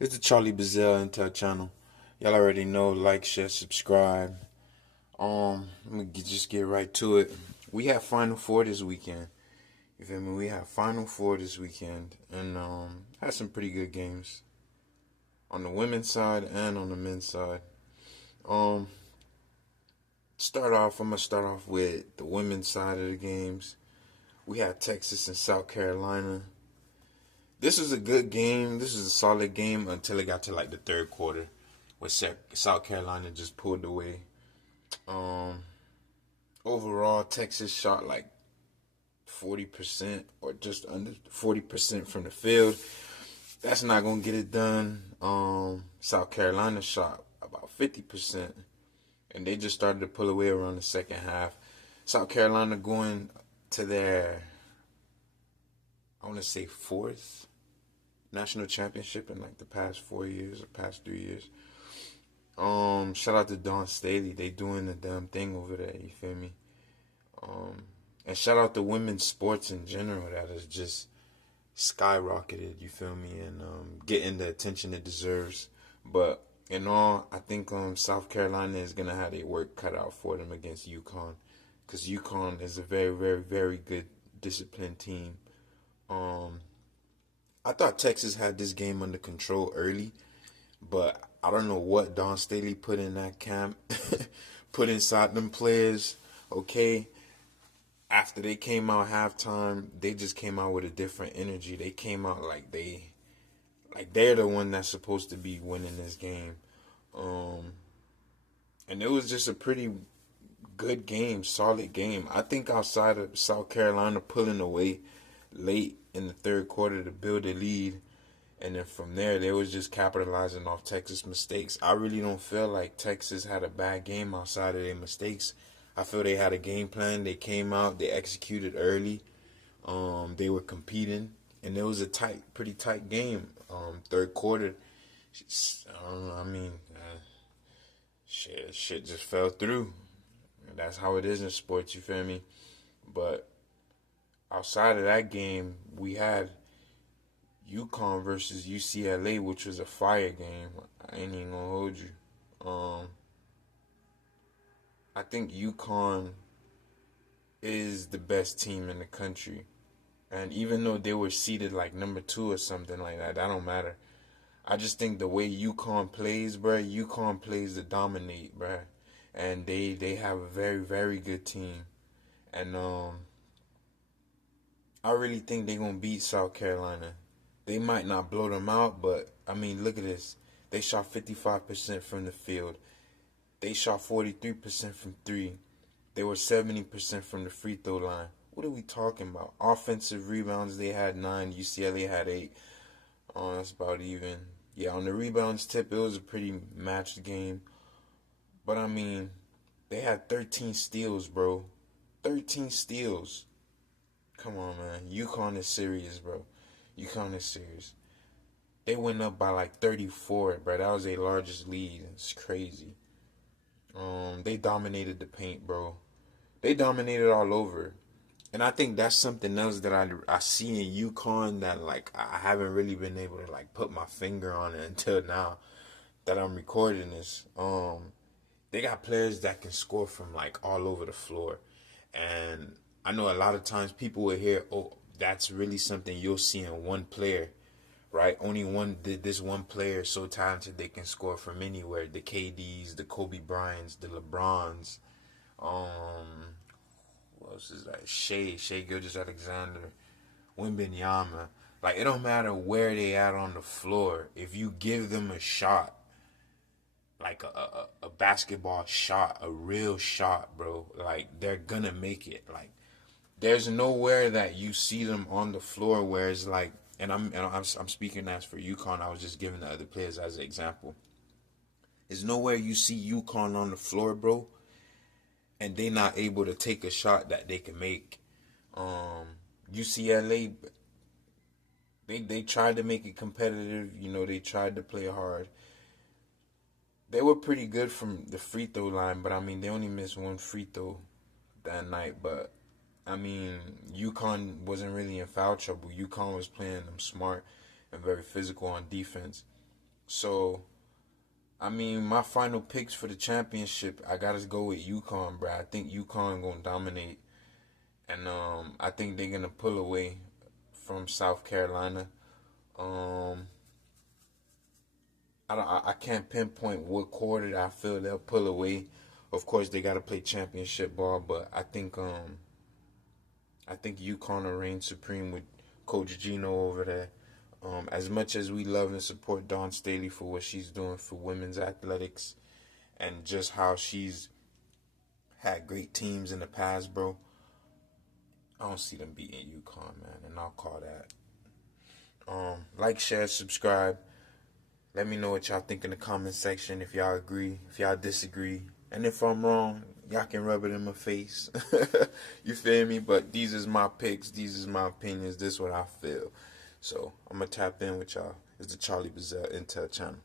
It's the Charlie Bazell Intel channel. Y'all already know, like, share, subscribe. Let me just get right to it. We have Final Four this weekend. You feel me? We have Final Four this weekend, and had some pretty good games on the women's side and on the men's side. Um, I'm gonna start off with the women's side of the games. We had Texas and South Carolina. This was a good game. This was a solid game until it got to like the third quarter, where South Carolina just pulled away. Um, Overall, Texas shot like 40% or just under 40% from the field. That's not gonna get it done. South Carolina shot about 50%, and they just started to pull away around the second half. South Carolina going to their, I want to say, fourth national championship in like the past 4 years or past 3 years. Shout out to Dawn Staley. They doing the damn thing over there. You feel me? And shout out to women's sports in general that has just skyrocketed. You feel me? And getting the attention it deserves. But in all, I think South Carolina is gonna have their work cut out for them against UConn, because UConn is a very, very, very good disciplined team. Um, I thought Texas had this game under control early, but I don't know what Don Staley put in that camp, put inside them players. Okay, after they came out halftime, they just came out with a different energy. They came out like they're the one that's supposed to be winning this game. Um, and it was just a pretty good game, solid game. I think outside of South Carolina pulling away late in the third quarter to build a lead, and then from there, they was just capitalizing off Texas mistakes. I really don't feel like Texas had a bad game outside of their mistakes. I feel they had a game plan. They came out, they executed early. They were competing, and it was a pretty tight game. Third quarter, I mean, shit just fell through. That's how it is in sports. You feel me? But outside of that game, we had UConn versus UCLA, which was a fire game. I ain't even gonna hold you. I think UConn is the best team in the country. And even though they were seeded like number two or something like that, that don't matter. I just think the way UConn plays, bruh, UConn plays to dominate, bruh. And they have a very, very good team. And I really think they're going to beat South Carolina. They might not blow them out, but, I mean, look at this. They shot 55% from the field. They shot 43% from three. They were 70% from the free throw line. What are we talking about? Offensive rebounds, they had 9. UCLA had 8. Oh, that's about even. Yeah, on the rebounds tip, it was a pretty matched game. But, I mean, they had 13 steals, bro. 13 steals. Come on, man. UConn is serious, bro. UConn is serious. They went up by like 34, bro. That was their largest lead. It's crazy. They dominated the paint, bro. They dominated all over. And I think that's something else that I see in UConn that like I haven't really been able to like put my finger on it until now that I'm recording this. They got players that can score from like all over the floor. And I know a lot of times people will hear, oh, that's really something you'll see in one player, right? Only this one player is so talented they can score from anywhere. The KDs, the Kobe Bryants, the LeBrons, who else is that? Shea Gilgeous-Alexander, Wembanyama. Like, it don't matter where they at on the floor. If you give them a shot, like a basketball shot, a real shot, bro, like, they're gonna make it. Like, there's nowhere that you see them on the floor where it's like, and I'm speaking as for UConn. I was just giving the other players as an example. There's nowhere you see UConn on the floor, bro, and they not able to take a shot that they can make. UCLA, they tried to make it competitive. You know, they tried to play hard. They were pretty good from the free throw line, but I mean, they only missed one free throw that night. But I mean, UConn wasn't really in foul trouble. UConn was playing them smart and very physical on defense. So, I mean, my final picks for the championship, I gotta go with UConn, bro. I think UConn gonna dominate, and I think they're gonna pull away from South Carolina. Um, I can't pinpoint what quarter I feel they'll pull away. Of course, they gotta play championship ball, but I think UConn will reign supreme with Coach Gino over there. As much as we love and support Dawn Staley for what she's doing for women's athletics and just how she's had great teams in the past, bro, I don't see them beating UConn, man, and I'll call that. Like, share, subscribe. Let me know what y'all think in the comment section. If y'all agree, if y'all disagree, and if I'm wrong, y'all can rub it in my face. You feel me? But these is my picks. These is my opinions. This is what I feel. So I'm gonna tap in with y'all. It's the Charlie Bazell Intel channel.